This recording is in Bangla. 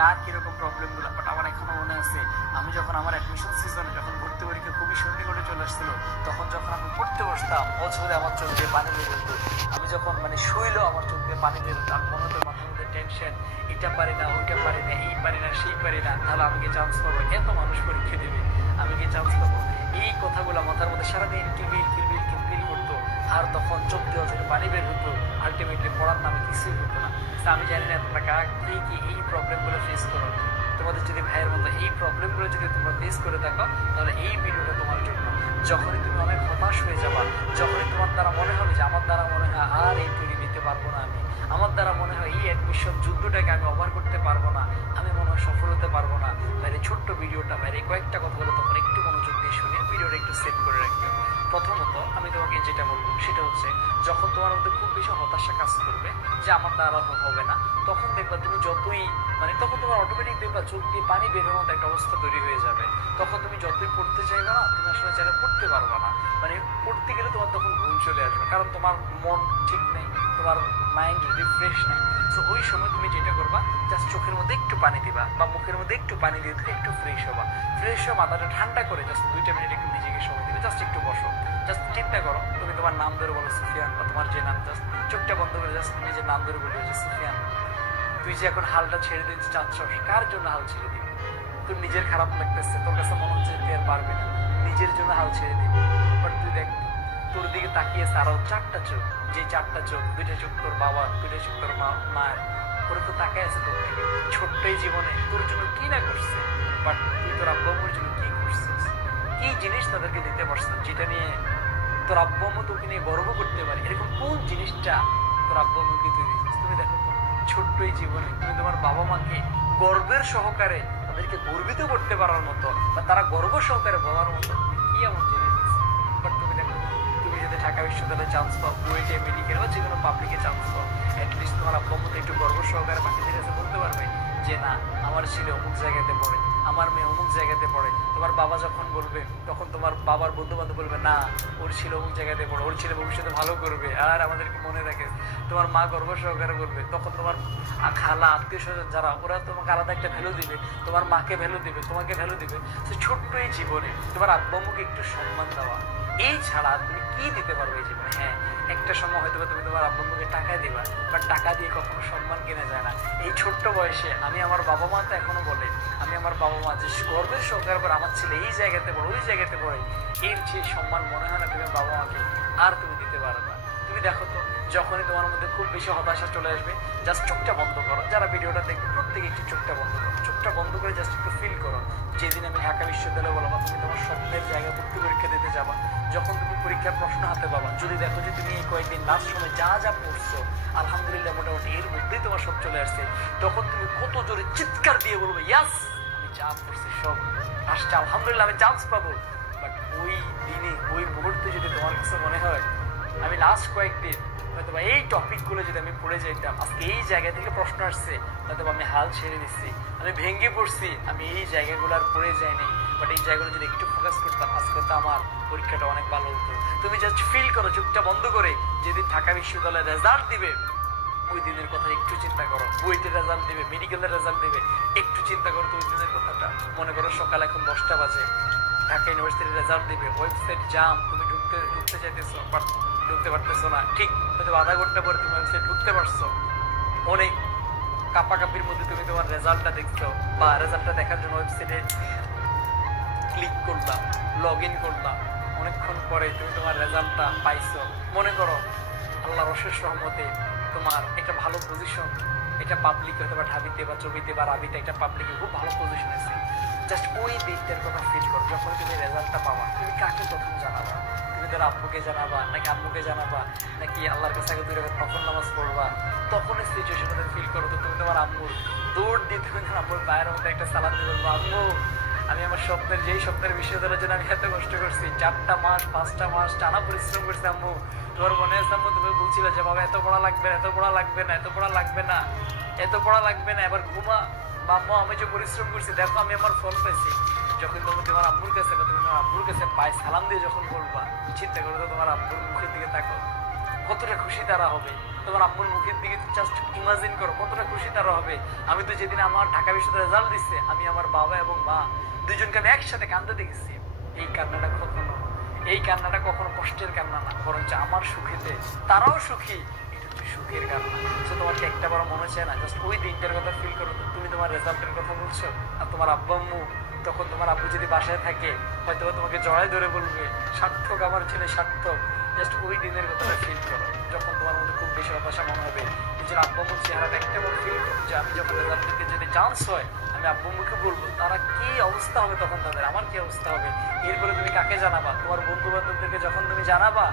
কার কিরকম প্রবলেমগুলো। বাট আমার এখনো মনে আছে আমি যখন আমার অ্যাডমিশন সিজনে যখন ভর্তি পরীক্ষা খুবই সন্নিকটে চলে আসছিল, তখন যখন আমি পড়তে বসতাম অঝরে আমার চোখ দিয়ে পানি বের হতো। আমি যখন মানে শুইলেও আমার চোখ দিয়ে পানি বের হতো। আমি মনে হতো মাথার মধ্যে টেনশন, এটা পারি না, ওইটা পারি না, এই পারি না, সেই পারি না, তাহলে আমি কি চান্স পাবো? এত মানুষ পরীক্ষা দেবে, আমি কি চান্স পাবো? এই কথাগুলো মাথার মধ্যে সারাদিন কিলবিল কিলবিল কিলবিল করতো। আর তখন চোখ দিয়ে অঝরে পানি বের হতো। আলটিমেটলি পড়ার নামে কিছুই হতো না। আমি জানি না তোমরা কারা কি কি এই প্রবলেমগুলো ফেস করো। তোমাদের যদি ভাইয়ের মতো এই প্রবলেমগুলো যদি তোমরা ফেস করে থাকো, তাহলে এই ভিডিওটা তোমার জন্য। যখনই তুমি অনেক হতাশ হয়ে যাবা, যখনই তোমার দ্বারা মনে হবে যে আমার দ্বারা মনে হয় আর এই তৈরি দিতে পারবো না, আমি আমার দ্বারা মনে হয় এই অ্যাডমিশন যুদ্ধটাকে আমি ওভার করতে পারবো না, আমি মনে হয় সফল হতে পারবো না, বাইরে ছোট্ট ভিডিওটা বাইরে কয়েকটা কথা বলে তখন একটু মনোযোগ দিয়ে শুনে ভিডিওটা একটু সেভ করে রাখবে। প্রথমত আমি তোমাকে যেটা বলবো সেটা হচ্ছে, যখন তোমার মধ্যে খুব বেশি হতাশা কাজ করবে যে আমার দ্বারা হবে না, তখন দেখবা তুমি যতই মানে তখন তোমার অটোমেটিক দেখবা চোখ দিয়ে পানি বের হওয়ার মতো একটা অবস্থা তৈরি হয়ে যাবে। তখন তুমি যতই পড়তে চাইবে না, তুমি আসলে চাইলে পড়তে পারবে না। মানে পড়তে গেলে তোমার তখন ঘুম চলে আসবে, কারণ তোমার মন ঠিক নেই, তোমার মাইন্ড রিফ্রেশ নেই। তো ওই সময় তুমি যেটা করবা, জাস্ট চোখের মধ্যে একটু পানি দিবা বা মুখের মধ্যে একটু পানি দিয়ে দিলে একটু ফ্রেশ হবা। ফ্রেশ হওয়া মাথাটা ঠান্ডা করে জাস্ট 2টা মিনিট একটু নিজেকে সময় দিবে, জাস্ট একটু বসো। জাস্ট চিন্তা করো, তুমি তোমার নাম ধরে বলো সুফিয়ান, বা তোমার যে নাম, জাস্ট চোখটা বন্ধ করে জাস্ট নিজের নাম ধরে বলবে যে সুফিয়ান, তুই যে এখন হালটা ছেড়ে দিতে চাচ্ছ, কার জন্য হাল ছেড়ে দিবি? তোর নিজের খারাপ লাগতেছে, তোর কাছে মনে হচ্ছে তুই আর পারবি না, নিজের জন্য হাল ছেড়ে দিবি। বাট তুই দেখ, তোর দিকে তাকিয়েছে আরো 4টা চোখ, যে 4টা চোখ, 2টা চোখ তোর বাবা, 2টা চোখ তোর মায়ের, ওরা তো তাকায় আছে তোর থেকে। ছোট্টই জীবনে তোর জন্য কি না করছে, বাট তুই তোর আব্বু আম্মুর জন্য কি করছিস, কি জিনিস তাদেরকে দিতে পারছিস যেটা নিয়ে তোর আব্বু আম্মু তোকে নিয়ে গর্ব করতে পারে? এরকম কোন জিনিসটা তোর আব্বু আম্মুকে তুই দিচ্ছিস? তুমি দেখো তো, ছোট্টই জীবনে তুমি তোমার বাবা মাকে গর্বের সহকারে তাদেরকে গর্বিত করতে পারার মতো বা তারা গর্ব সহকারে বলার মতো কি এমন জিনিস দিচ্ছে? বাট তুমি দেখো, তুমি যদি ঢাকা বিশ্ববিদ্যালয়ে চান্স পাও, বুয়েটে, মেডিকেল বা যে কোনো পাবলিকে চান্স পাও, অ্যাটলিস্ট তোমার আব্বু আম্মু তো একটু গর্ব সহকারে বাকিদের কাছে বলতে পারবে যে না, আমার ছেলে অমুক জায়গাতে পড়ে, আমার মেয়ে অমুক জায়গাতে পড়ে। তোমার বাবা যখন বলবে, তখন তোমার বাবার বন্ধু বান্ধব বলবে না, ওর ছেলে অমুক জায়গাতে পড়ে, ওর ছেলে ভবিষ্যতে ভালো করবে, আর আমাদেরকে মনে রাখে। তোমার মা গর্ব সহকারে বলবে, তখন তোমার খালা, আত্মীয় স্বজন যারা, ওরা তোমাকে আলাদা একটা ভ্যালু দিবে, তোমার মাকে ভ্যালু দিবে, তোমাকে ভ্যালু দিবে। সে ছোট্ট এই জীবনে তোমার আব্বু আম্মুকে একটু সম্মান দেওয়া, এই ছাড়া তুমি কি দিতে পারবে এই জীবনে? হ্যাঁ, একটা সময় হয়তো তুমি তোমার আব্বু আম্মুকে টাকা দিবা, বাট টাকা দিয়ে কখনো সম্মান কেনা যায় না। এই ছোট্ট বয়সে আমি আমার বাবা মা তো এখনো বলে, আমি আমার বাবা মা যে গর্বের সহকারে করে আমার ছেলে এই জায়গাতে পড়ে, ওই জায়গাতে পড়ে, এর যে সম্মান মনে হয় না তুমি বাবা মাকে আর তুমি দিতে পারো না। তুমি দেখো তো, যখনই তোমার মধ্যে খুব বেশি হতাশা চলে আসবে, জাস্ট চোখটা বন্ধ করো। যারা ভিডিওটা দেখবে প্রত্যেকে একটু চোখটা বন্ধ করো, চোখটা বন্ধ করে জাস্ট একটু ফিল করো। যেদিন আমি ঢাকা বিশ্ববিদ্যালয়ে বলবো তুমি তোমার স্বপ্নের জায়গায় ভর্তি পরীক্ষা দিতে যাবা, যখন তুমি পরীক্ষার প্রশ্ন হাতে পাবা, যদি দেখো যে তুমি এই কয়েকদিন লাস্ট সময় যা যা পড়ছো আলহামদুলিল্লাহ মোটামুটি এর মধ্যেই তোমার সব চলে আসছে, তখন তুমি কত জোরে চিৎকার দিয়ে বলবো, ইয়াস, আমি যা পড়ছি সব আসছে, আলহামদুলিল্লাহ আমি চান্স পাবো। বাট ওই দিনে ওই মুহূর্তে যদি তোমার কাছে মনে হয় আমি লাস্ট কয়েকদিন হয়তো এই টপিকগুলো যদি আমি পড়ে যাইতাম, আজকে এই জায়গা থেকে প্রশ্ন আসছে, হয়তো আমি হাল ছেড়ে দিচ্ছি, আমি ভেঙে পড়ছি, আমি এই জায়গাগুলো আর পড়ে যাইনি, বাট এই জায়গাগুলো যদি একটু ফোকাস করতাম, আজকে তো আমার পরীক্ষাটা অনেক ভালো হতো। তুমি জাস্ট ফিল করো, চোখটা বন্ধ করে, যেদিন ঢাকা বিশ্ববিদ্যালয়ের রেজাল্ট দিবে ওই দিনের কথা একটু চিন্তা করো, বুয়েটের রেজাল্ট দিবে, মেডিকেলের রেজাল্ট দিবে, একটু চিন্তা করো তো ওই দিনের কথাটা। মনে করো সকাল এখন 10টা বাজে, ঢাকা ইউনিভার্সিটির রেজাল্ট দিবে, ওয়েবসাইট জাম, তুমি ঢুকতে চাইতেছো বাট ঢুকতে পারতেছো না, ঠিক হয়তো আধা ঘন্টা পরে তুমি ওয়েবসাইট ঢুকতে পারছো, অনেক কাপাকাপির মধ্যে তুমি তোমার রেজাল্টটা দেখছো বা রেজাল্টটা দেখার জন্য ওয়েবসাইটে ক্লিক করলাম, লগ ইন করলাম, অনেকক্ষণ পরে তুমি তোমার রেজাল্টটা পাইছো। মনে করো আল্লাহর অশেষ রহমতে তোমার একটা ভালো পজিশন, এটা পাবলিক হয়তো বা ঢাবিতে বা ছবিতে বা রাবিতে একটা পাবলিকে খুব ভালো পজিশন আছে। জাস্ট ওই দিকটার কথা ফিল করো, যখন তুমি রেজাল্টটা পাবা তুমি কাকে প্রথম জানাবা? তুমি তোর আব্বুকে জানাবা নাকি আম্মুকে জানাবা নাকি আল্লাহর কাছে আগে 2 রাকাত নফল নামাজ পড়বা? তখন এই সিচুয়েশনটা ফিল করো তো তুমি তোমার আম্মুর দৌড় দিয়ে তুমি আম্মুর পায়ের মধ্যে একটা সালাম দিয়ে বলবো, আম্মু আমি আমার স্বপ্নের যেই স্বপ্নের বিশ্ববিদ্যালয়ের জন্য আমি এত কষ্ট করছি, 4টা মাস 5টা মাস টানা পরিশ্রম করছি আম্মু, তোমার মনে আছে আম্মু তুমি বলছিলে যে বাবা এত পড়া লাগবে না, এত পড়া লাগবে না, এত পড়া লাগবে না, এত পড়া লাগবে না, এবার ঘুমা। আম্মু আমি যে পরিশ্রম করছি দেখো আমি আমার ফল পাইছি। যখন তুমি তোমার আব্বুর কাছে বা তুমি তোমার আব্বুর কাছে পায়ে সালাম দিয়ে যখন বলবা, চিন্তা করো তো তোমার আব্বুর মুখের দিকে তাকো, কতটা খুশি তারা হবে। তোমার আম্মুর মুখের দিকে জাস্ট ইমাজিন করো কতটা খুশি তারা হবে। আমি তো যেদিন আমার ঢাকা বিশ্ববিদ্যালয়ে রেজাল্ট দিচ্ছে, আমি আমার বাবা এবং মা দুইজনকে আমি একসাথে কান্দতে দেখেছি। এই কান্নাটা কখনো কষ্টের কান্না না, বরঞ্চ আমার সুখেতে তারাও সুখী, এটা হচ্ছে সুখের কান্না। তো তোমার কি একটা বড় মনে চায় না জাস্ট ওই দিনটার কথা ফিল করো? তুমি তোমার রেজাল্টের কথা বলছো, আর তোমার আব্বু আম্মু, তখন তোমার আব্বু যদি বাসায় থাকে হয়তো তোমাকে জড়াই ধরে বলবে সার্থক, আমার ছেলে সার্থক। জাস্ট ওই দিনের কথাটা ফিল করো, যখন তোমার মধ্যে খুব বেশি হতাশা মনে হবে। নিজের আব্বু আম্মুর চেহারাটা একটা বড় ফিল করো যে আমি যখন রেজাল্ট দিতে যদি চান্স হয়, আমি আব্বু আম্মুকে বলবো, তারা কি অবস্থা হবে তখন, তাদের আমার কি অবস্থা হবে। এরপরে তুমি কাকে জানাবা? তোমার বন্ধু বান্ধবদেরকে যখন তুমি জানাবা,